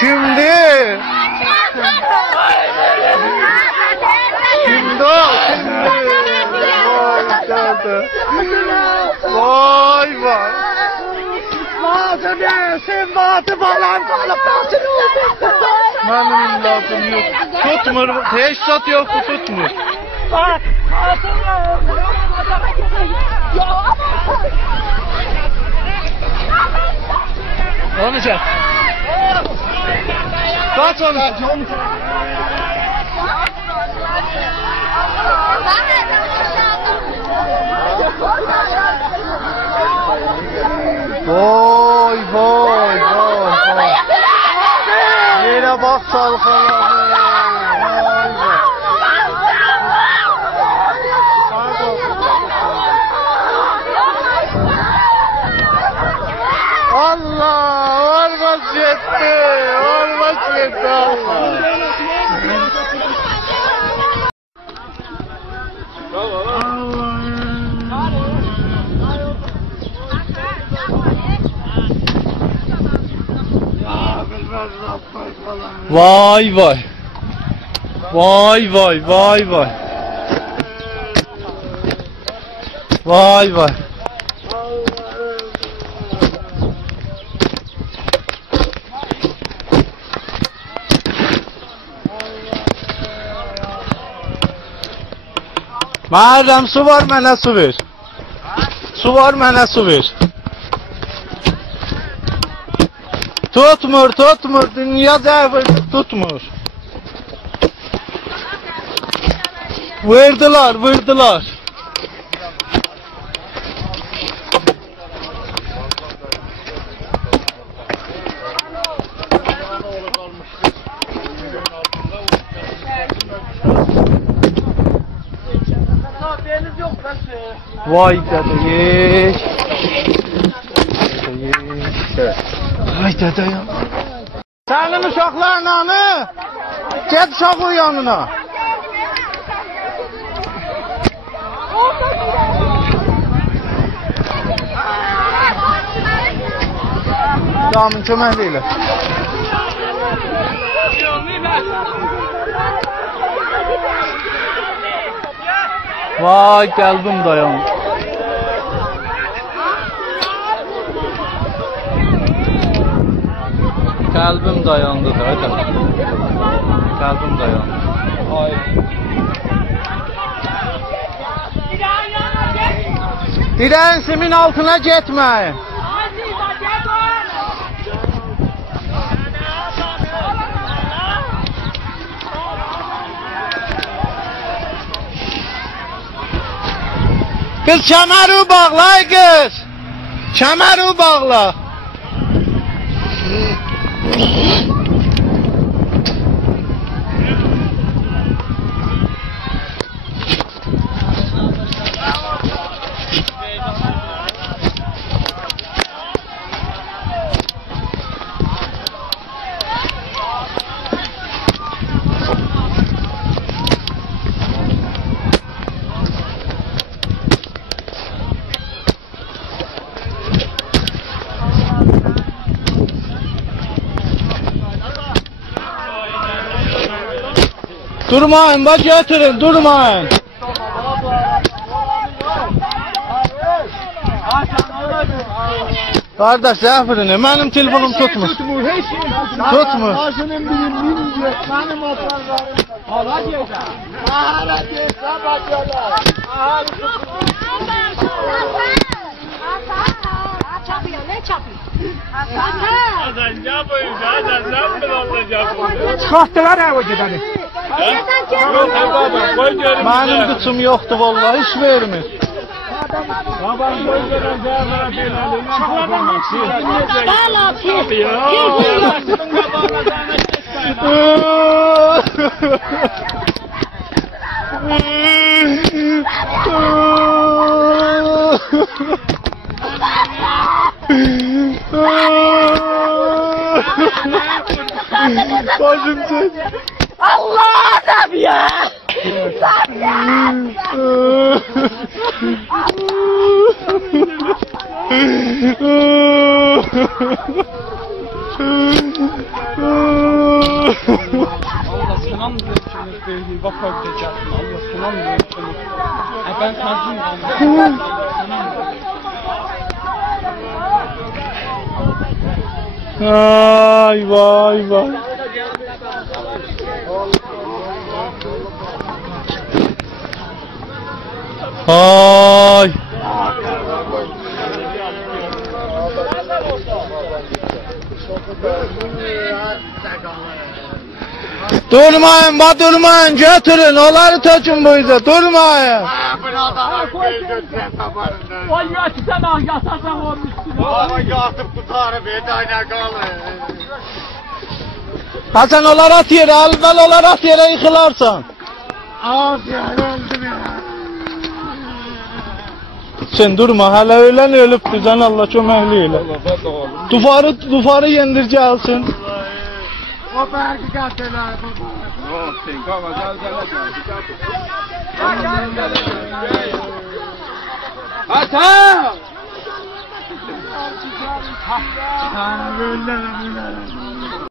Kimdi? Kimdi o? Vay vay. Sen batı falan kalıp Benim illatım yok. Tutmur. Teşhisat yok mu tutmur. Bak. Olacak. Kaç onu? Vay vay vay. Yere bak salkalanı. Vay vay. Allah! Olmaz yetti! Olmaz yetti Allah! Vay vay! Vay vay vay vay! Vay vay! Məhərrəm su var, mənə su ver. Su var, mənə su ver. Tutmur, tutmur, dünya zəvr tutmur. Vırdılar, vırdılar. Vay dedeyik. Vay dedeyik. Sənin uşaqların anı. Get uşağın yanına. Damın köməkliyle. Vay qəlbim dayandı. Qəlbim dayandı da, hadi. Qəlbim dayandı. Ay. Direğin simin altına getməyin. Kız kəməri bağla kız. Kəməri bağla. Durmayın, bak götürün, durmayın. Kardeş, zəfirini, mənim telefonum tutmur. Tutmur. Ağzının bilinmeyince benim oturlarım. Hala geçer. Hala geçer bakıyorlar. Çapıyor, ne çapıyor? Ne yapayım zaten sen mi alacaksın? Çıkarttılar ha o gidelim. Mənim qıçım yoxdur vallahi, hiç vermir. Babam koyduğundan cevabına belalıyım. Bela pis. Bacım sen. Allah Rabia! Rabia! Allah sana mı görüşürüz belli bakar diyeceksin. Allah sana mı görüşürüz? Ben kaldım Ay vay vay. Ay. Durmayın, durmayın, götürün, onları tökün bu yüze, durmayın. Vay ya sen ah yatarsan onun üstüne. Ama yatıp tutarım edayına kalır. Hasan onları at yere, al onları at yere yıkılarsan. Abi öldüm ya. Sen durma, hala ölen ölüp düzen Allah çömehliyle. Duvarı yendireceğisin. O belki gelseler. Yok sen kalma gel. Hasan!